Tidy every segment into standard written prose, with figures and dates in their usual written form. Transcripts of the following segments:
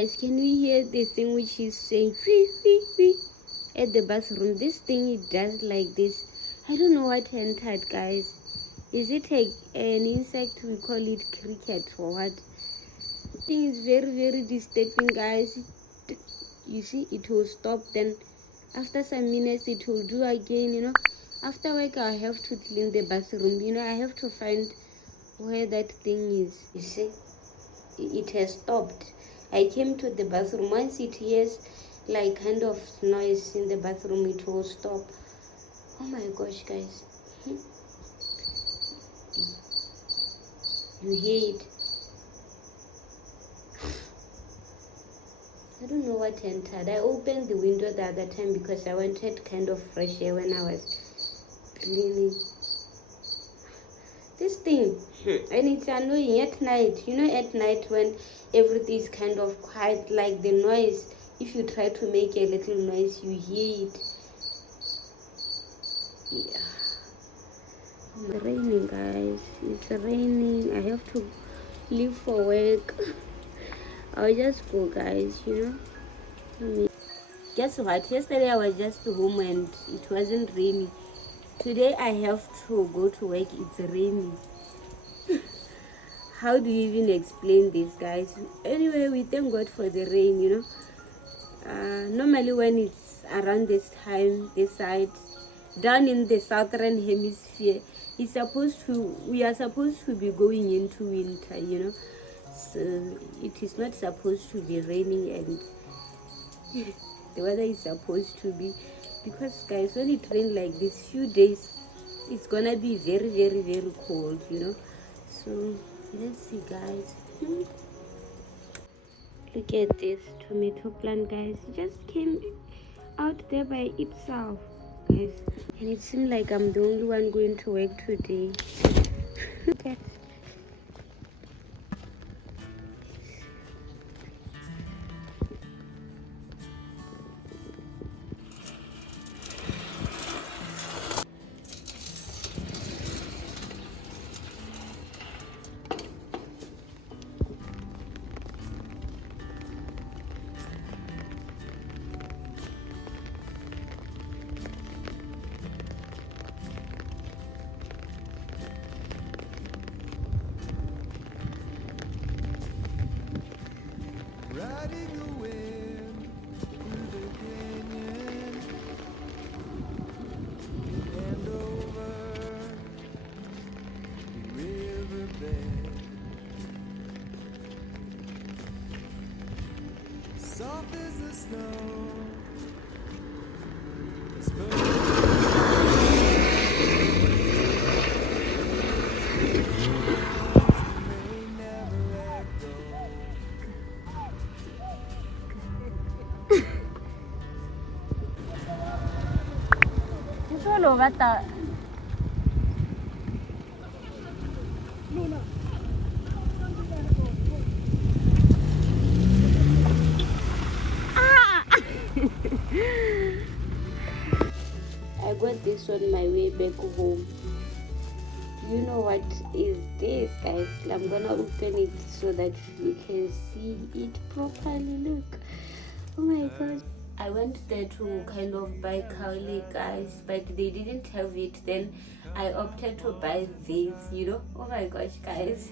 Guys, can we hear the thing which is saying wee, wee, wee, at the bathroom? This thing, it does like this. I don't know what entered, guys. Is it an insect? We call it cricket or what? The thing is very, very disturbing, guys. You see, it will stop, then after some minutes it will do again. After work I have to clean the bathroom. I have to find where that thing is. You see, it has stopped. I came to the bathroom. Once it hears like kind of noise in the bathroom, it will stop. Oh my gosh, guys. You hear it? I don't know what entered. I opened the window the other time because I wanted kind of fresh air when I was cleaning. This thing, and it's annoying at night. At night when everything is kind of quiet, like the noise, if you try to make a little noise, you hear it. Yeah. It's raining, guys. It's raining. I have to leave for work. I'll just go, guys. Guess what? Yesterday I was just home and it wasn't raining. Today I have to go to work. It's raining. How do you even explain this, guys? Anyway, we thank God for the rain. Normally when it's around this time, this side, down in the southern hemisphere, we are supposed to be going into winter. So it is not supposed to be raining, and the weather is supposed to be, because guys, when it rains like this few days, it's gonna be very, very, very cold. So let's see, guys. Look at this tomato plant, guys. It just came out there by itself, guys, and it seems like I'm the only one going to work today. Look at riding the wind through the canyon and over the riverbed. Soft as the snow, it's bata. I got this on my way back home. You know what is this, guys? I'm gonna open it so that you can see it properly. Look. Oh my gosh. I went there to kind of buy curly, guys, but they didn't have it. Then I opted to buy this, Oh my gosh, guys.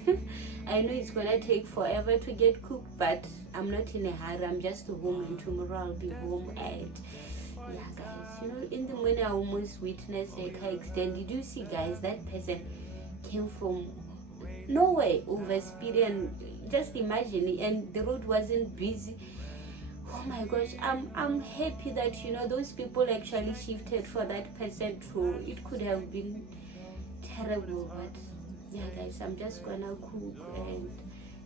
I know it's gonna take forever to get cooked, but I'm not in a hurry. I'm just home, and tomorrow I'll be home. And yeah, guys, in the morning I almost witnessed a car accident. Did you see, guys? That person came from nowhere over speed, and just imagine, and the road wasn't busy. Oh my gosh, I'm happy that those people actually shifted for that person too. It could have been terrible, but yeah, guys, I'm just gonna cook, and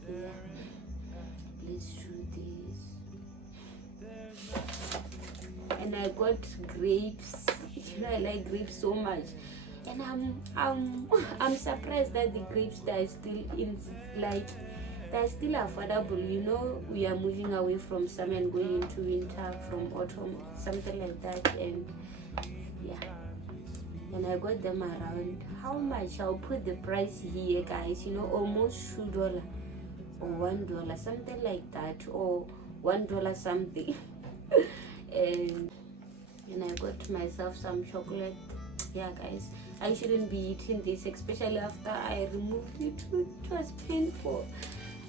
yeah, let's do this. And I got grapes. I like grapes so much, and I'm surprised that the grapes that are still in, like, they're still affordable. We are moving away from summer and going into winter, from autumn, something like that. And yeah, and I got them around, how much? I'll put the price here, guys, almost $2 or $1, something like that, or $1 something. and I got myself some chocolate. Yeah guys, I shouldn't be eating this, especially after I removed it. It was painful.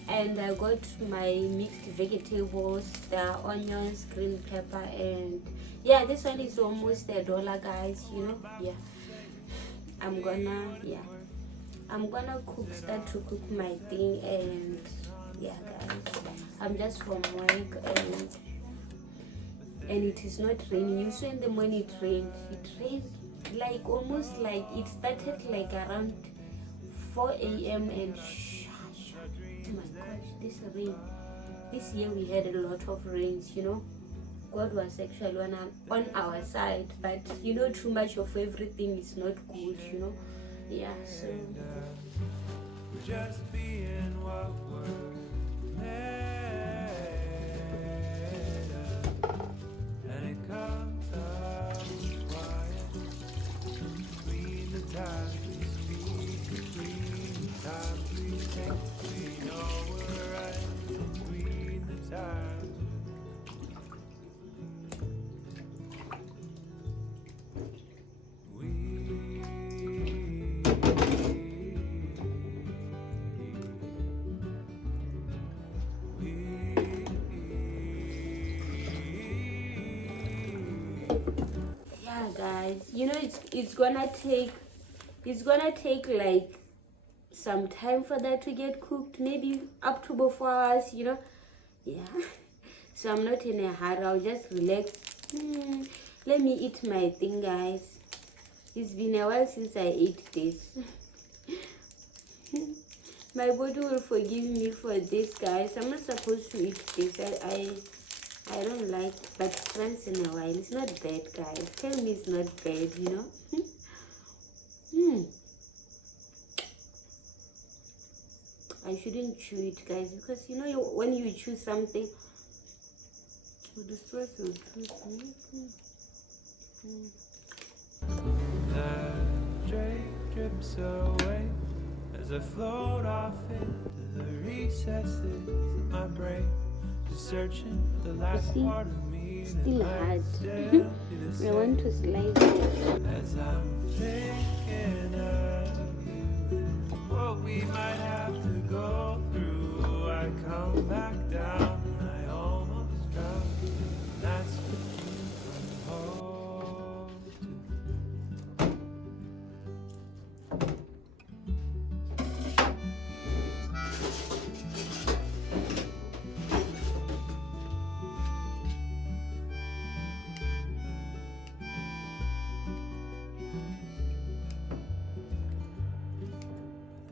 And I got my mixed vegetables, the onions, green pepper, and yeah, this one is almost $1, guys, you know. Yeah, I'm gonna start to cook my thing. And yeah guys, I'm just from work, and it is not raining. You saw in the morning it rained like almost like it started like around 4 a.m. and oh my gosh, this rain. This year we had a lot of rains, you know. God was actually on our side, but you know, too much of everything is not good, you know. Yeah, so just being what we're made of, and it comes out quiet between the times we speak, between the times we think we know we're right, between the times. yeah guys, you know, it's gonna take like some time for that to get cooked, maybe up to 4 hours, you know. Yeah. So I'm not in a hurry, I'll just relax. Let me eat my thing, guys. It's been a while since I ate this. My body will forgive me for this, guys. I'm not supposed to eat this. I don't like, but once in a while, it's not bad, guys. Tell me it's not bad, you know. I shouldn't chew it, guys, because you know, when you chew something, the stress will The drink drips away as I float off into the recesses of my brain, just searching for the last part of me that still might hard. still be the I same. want to slice it. As I'm thinking of you and what we might have to go through, I come back down and I almost drown. That's what you come home to.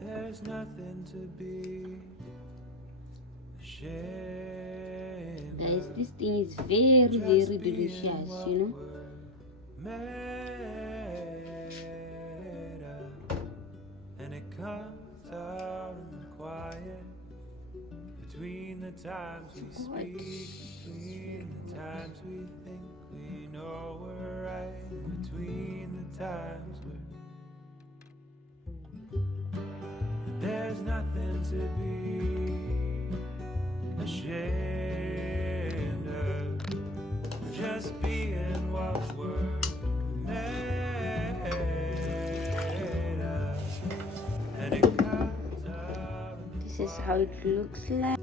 There's nothing to be ashamed Guys, of. this thing is very, very delicious, you know. Made of, and it comes out in the quiet between the times we speak, between the times we think we know we're right, and between the times there's nothing to be ashamed of, just being what we're made of, and it comes out This is how it looks like.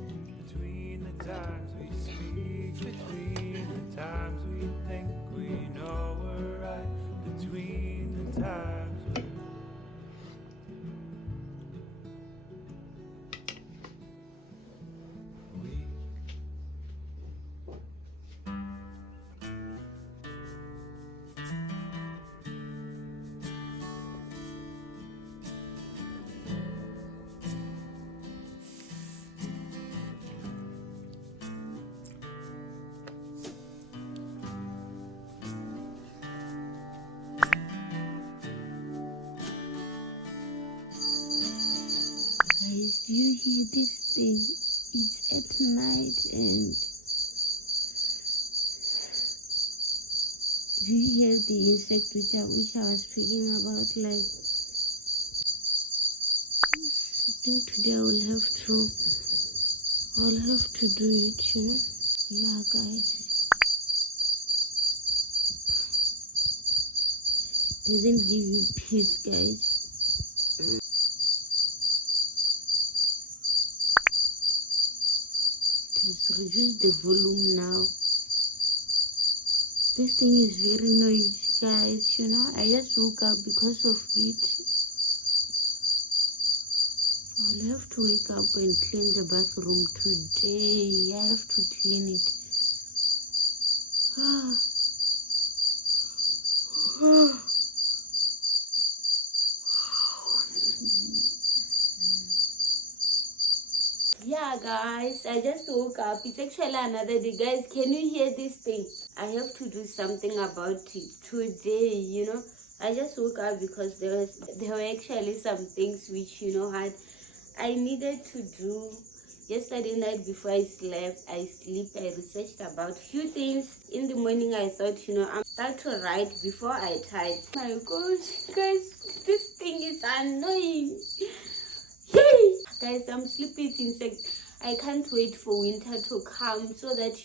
between the times we speak, between the times we think we know we're right, between the times we're weak. Guys, do you hear this thing? It's at night, and do you hear the insect which I was speaking about? Like, I think today I'll have to do it, you know. Yeah, guys, doesn't give you peace, guys. Just reduce the volume now. This thing is very noisy, guys. I just woke up because of it. I'll have to wake up and clean the bathroom today. I have to clean it. Yeah, guys, I just woke up. It's actually another day. Guys, can you hear this thing? I have to do something about it today. I just woke up because there were actually some things which had I needed to do. Yesterday night before I slept, I researched about few things. In the morning I thought, I'm start to write before I type. My gosh, guys, this thing is annoying. Yay! Guys, I'm sleepy with insects. I can't wait for winter to come so that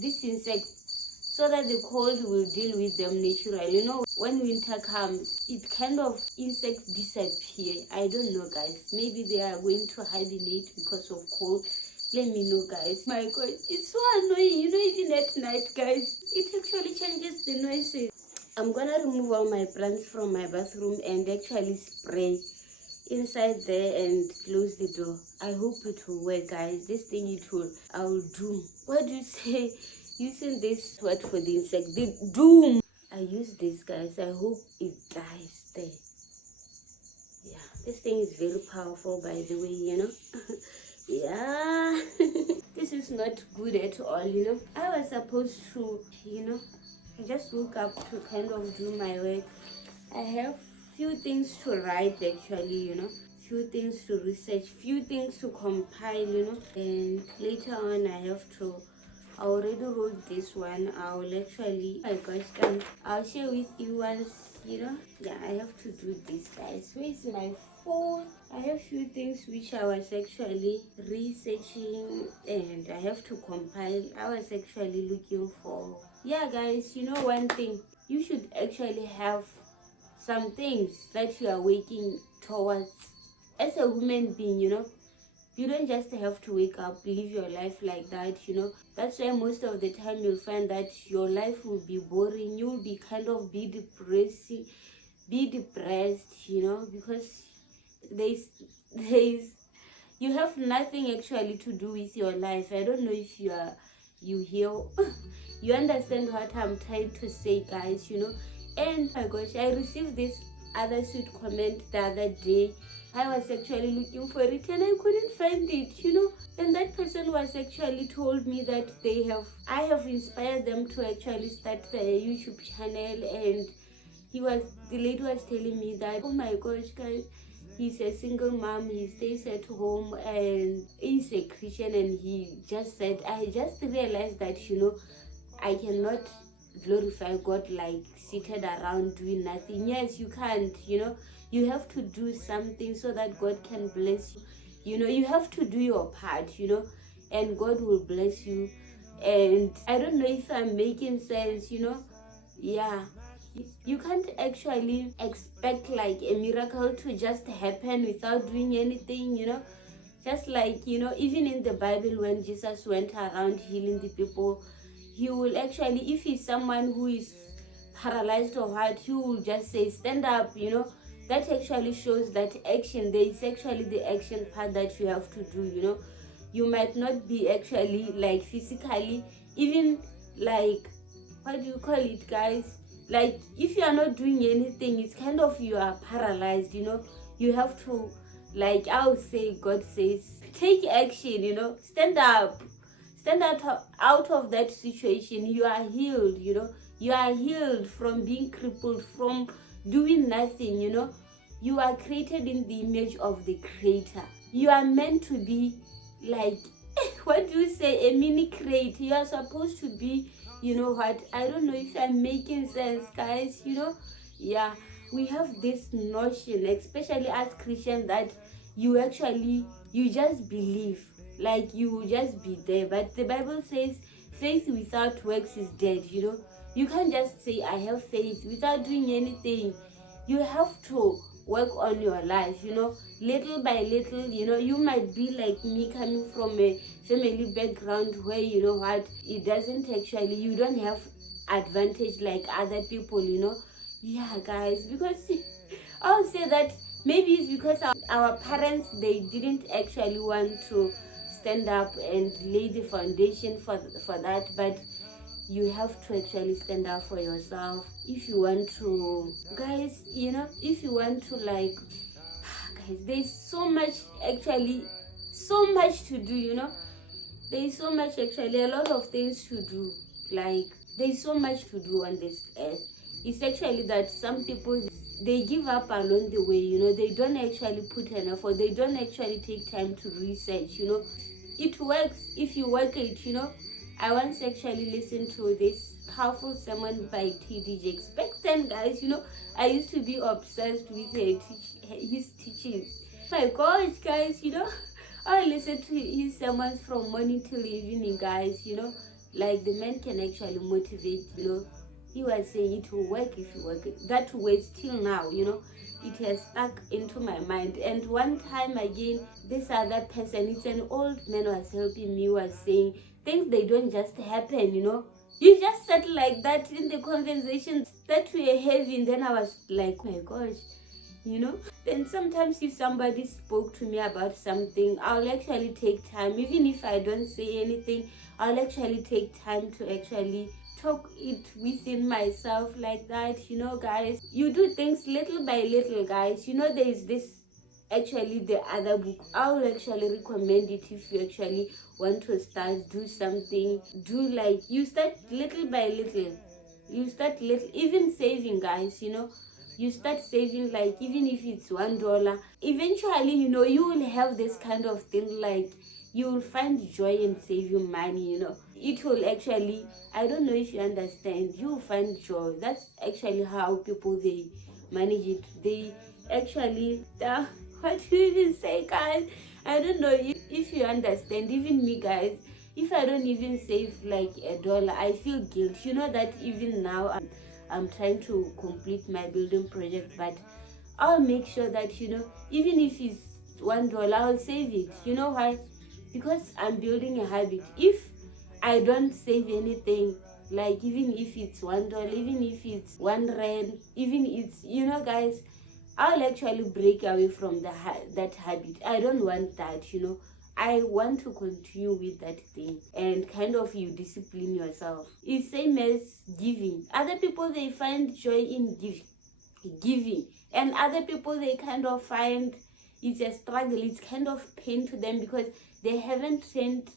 this insect, so that the cold will deal with them naturally. When winter comes, it kind of insects disappear. I don't know, guys. Maybe they are going to hibernate because of cold. Let me know, guys. My god, it's so annoying. Even at night, guys, it actually changes the noises. I'm gonna remove all my plants from my bathroom and actually spray inside there and close the door. I hope it will work, guys. This thing I'll do. What do you say? Using this word for the insect, the doom. I use this, guys. I hope it dies there. Yeah, this thing is very powerful, by the way. Yeah. This is not good at all. I was supposed to, I just woke up to kind of do my work. I have few things to write, actually, few things to research, few things to compile, and later on I already wrote this one. I will actually, oh my gosh, guys, I'll share with you once, yeah, I have to do this, guys. Where is my phone? I have few things which I was actually researching and I have to compile. I was actually looking for, yeah, guys, one thing, you should actually have some things that you are working towards as a human being. You don't just have to wake up, live your life like that. That's why most of the time you'll find that your life will be boring. You'll be kind of be depressed, because there's you have nothing actually to do with your life. I don't know if you hear you understand what I'm trying to say, guys. And my gosh, I received this other sweet comment the other day. I was actually looking for it and I couldn't find it. And that person was actually told me that I have inspired them to actually start their YouTube channel, and the lady was telling me that, oh my gosh, guys, he's a single mom, he stays at home and he's a Christian, and he just said, I just realized that I cannot glorify God like seated around doing nothing. Yes, you can't. You have to do something so that God can bless you. You have to do your part, and God will bless you. And I don't know if I'm making sense. Yeah, you can't actually expect like a miracle to just happen without doing anything. Just like, even in the Bible, when Jesus went around healing the people, he will actually, if he's someone who is paralyzed or what, he will just say, stand up. That actually shows that action. There is actually the action part that you have to do. You might not be actually like physically, even like, what do you call it, guys? Like, if you are not doing anything, it's kind of, you are paralyzed. You have to, like, I would say, God says, take action. Stand up, out of that situation. You are healed. You are healed from being crippled, from doing nothing. You are created in the image of the Creator. You are meant to be like, what do you say, a mini crate. You are supposed to be, what, I don't know if I'm making sense, guys. Yeah, we have this notion, especially as Christians, that you just believe, like you will just be there. But the Bible says faith without works is dead, you know. You can't just say I have faith without doing anything. You have to work on your life, you know, little by little. You know, you might be like me, coming from a family background where, you know what, it doesn't actually, you don't have advantage like other people, you know. Yeah, guys, because I'll say that maybe it's because our parents, they didn't actually want to stand up and lay the foundation for that, but you have to actually stand up for yourself if you want to, guys, you know, if you want to, like, guys, there's so much, actually so much to do, you know. There's so much, actually a lot of things to do. Like, there's so much to do on this earth. It's actually that some people, they give up along the way, you know. They don't actually put an effort, they don't actually take time to research, you know. It works if you work it, you know. I once actually listened to this powerful sermon by TD Jakes. Back then, guys, you know, I used to be obsessed with his teachings. My gosh, guys, you know, I listen to his sermons from morning till evening, guys, you know. Like, the man can actually motivate, you know. He was saying it will work if you work it. That way, still now, you know, it has stuck into my mind. And one time again, this other person, it's an old man, was helping me, was saying things, they don't just happen, you know. You just said like that in the conversations that we are having. Then I was like, oh my gosh, you know. Then sometimes if somebody spoke to me about something, I'll actually take time, even if I don't say anything, I'll actually take time to actually talk it within myself, like that, you know, guys. You do things little by little, guys. You know, there is this, actually, the other book, I will actually recommend it if you actually want to start, do something. Do, like, you start little by little. You start little, even saving, guys, you know. You start saving, like, even if it's $1, eventually, you know, you will have this kind of thing, like, you will find joy in saving money, you know. It will actually, I don't know if you understand, you will find joy. That's actually how people, they manage it. They actually, what do you even say, guys? I don't know if you understand. Even me, guys, if I don't even save like $1, I feel guilt. You know that even now I'm trying to complete my building project, but I'll make sure that, you know, even if it's $1, I'll save it. You know why? Because I'm building a habit. If I don't save anything, like, even if it's $1, even if it's R1, even it's, you know, guys, I'll actually break away from that habit. I don't want that, you know. I want to continue with that thing, and kind of, you discipline yourself. It's same as giving. Other people, they find joy in giving, and other people, they kind of find it's a struggle, it's kind of pain to them, because they haven't trained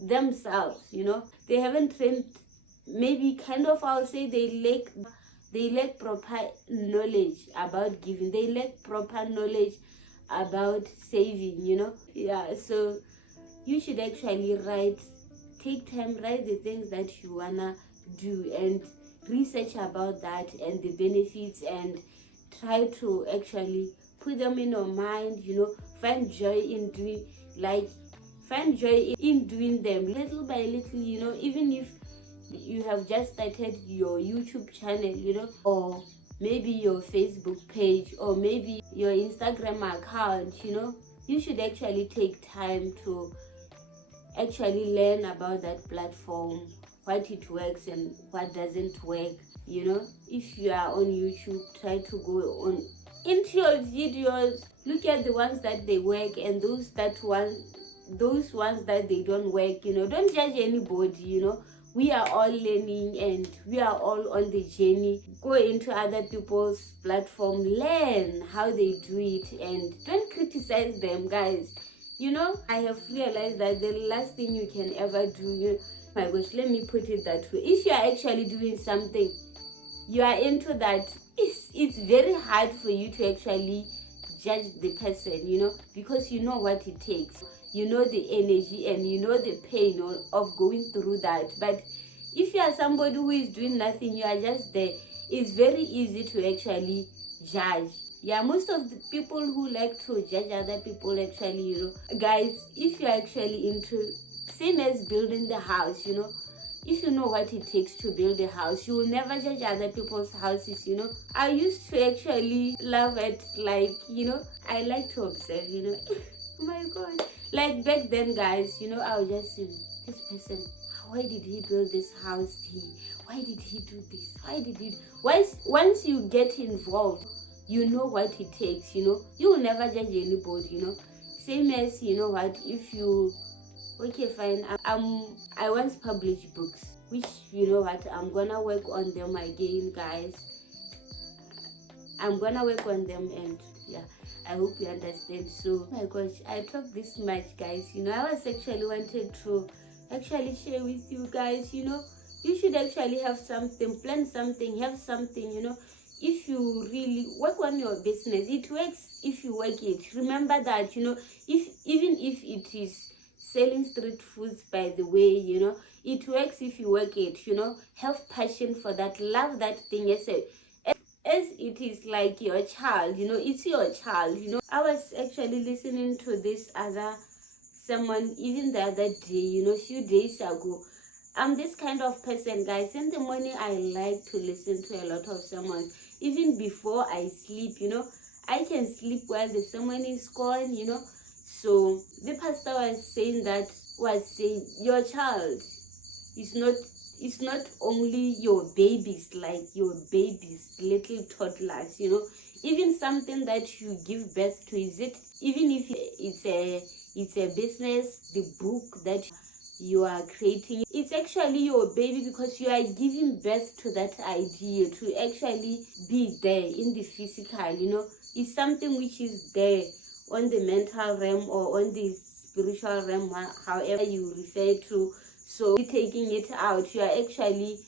themselves, you know. They haven't trained, maybe, kind of, I'll say, they lack proper knowledge about giving. They lack proper knowledge about saving, you know. Yeah, so you should actually take time, write the things that you wanna do, and research about that and the benefits, and try to actually put them in your mind, you know. Find joy in doing, like, find joy in doing them little by little, you know. Even if you have just started your YouTube channel, you know, or maybe your Facebook page, or maybe your Instagram account, you know, you should actually take time to actually learn about that platform, what it works and what doesn't work, you know. If you are on YouTube, try to go on into your videos, look at the ones that they work, and those ones that they don't work, you know. Don't judge anybody, you know. We are all learning, and we are all on the journey. Go into other people's platform, learn how they do it, and don't criticize them, guys. You know, I have realized that the last thing you can ever do, my gosh, let me put it that way, if you are actually doing something, you are into that, it's very hard for you to actually judge the person, you know, because you know what it takes. You know the energy, and you know the pain of going through that. But if you are somebody who is doing nothing, you are just there, it's very easy to actually judge. Yeah, most of the people who like to judge other people, actually, you know, guys, if you're actually into Same as building the house, if you know what it takes to build a house, you will never judge other people's houses. I used to actually love it, like, I like to observe, oh my god, like back then, guys, I was just this person, why did he build this house? Why did he do this? Why did he? Once you get involved, you know what it takes. You will never judge anybody. Same as, if you, okay, fine, I once published books, which, I'm gonna work on them again, guys. I'm gonna work on them, and yeah, I hope you understand. So, oh my gosh, I talk this much, guys. I was actually wanted to actually share with you guys. You should actually have something, plan something, have something. If you really work on your business, it works if you work it. Remember that, even if it is selling street foods, by the way, it works if you work it. Have passion for that, love that thing. As it is like your child, it's your child. I was actually listening to this other someone even the other day, a few days ago. I'm this kind of person, guys. In the morning, I like to listen to a lot of sermons. Even before I sleep, I can sleep while the sermon is going, So the pastor was saying your child is not only your babies, like your babies, little toddlers, even something that you give birth to, even if it's a business, the book that you are creating, it's actually your baby, because you are giving birth to that idea to actually be there in the physical. It's something which is there on the mental realm or on the spiritual realm, however you refer to. So taking it out, you are actually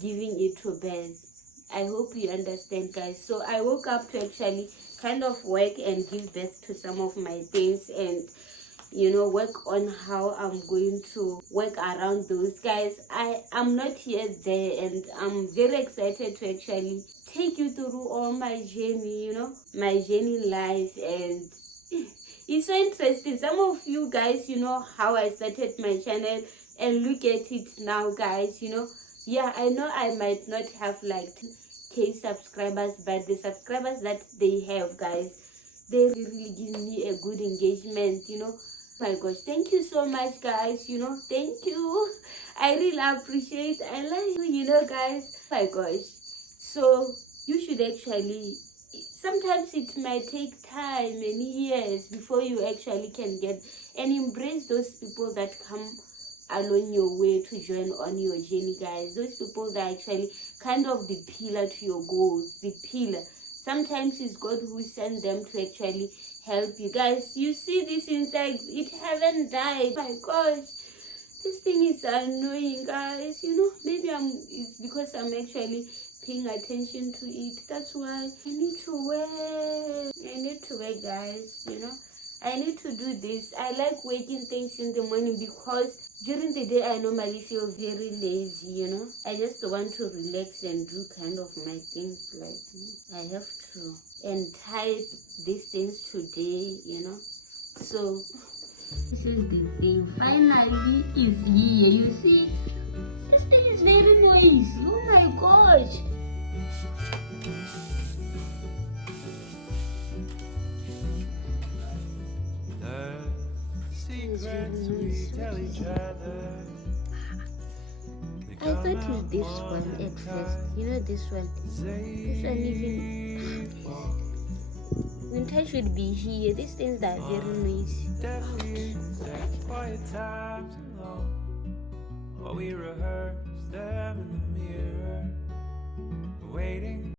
giving it to birth. I hope you understand, guys. So I woke up to actually kind of work and give birth to some of my things, and work on how I'm going to work around those, guys. I'm not yet there, and I'm very excited to actually take you through all my journey, my journey in life. And it's so interesting. Some of you guys, how I started my channel, and look at it now, guys. Yeah, I know I might not have like K subscribers, but the subscribers that they have, guys, they really give me a good engagement. My gosh, thank you so much, guys. Thank you. I really appreciate. I love you, guys. My gosh. So you should actually, sometimes it might take time, many years, before you actually can get and embrace those people that come along your way to join on your journey, guys. Those people that are actually kind of the pillar to your goals, the pillar. Sometimes it's God who sends them to actually help you, guys. You see this insect, it haven't died. Oh my gosh, this thing is annoying, guys. Maybe it's because I'm actually paying attention to it. That's why I need to work, guys. I need to do this. I like waking things in the morning, because during the day I normally feel very lazy. I just want to relax and do kind of my things, like I have to and type these things today. So this is the thing, finally is here. You see, this thing is very noisy. Oh my gosh. Secrets we tell each other. I thought it's this one at first. This one. This one even. Winter should be here. These things are very noisy. Definitely quiet times alone. While we rehearse them in the mirror, waiting.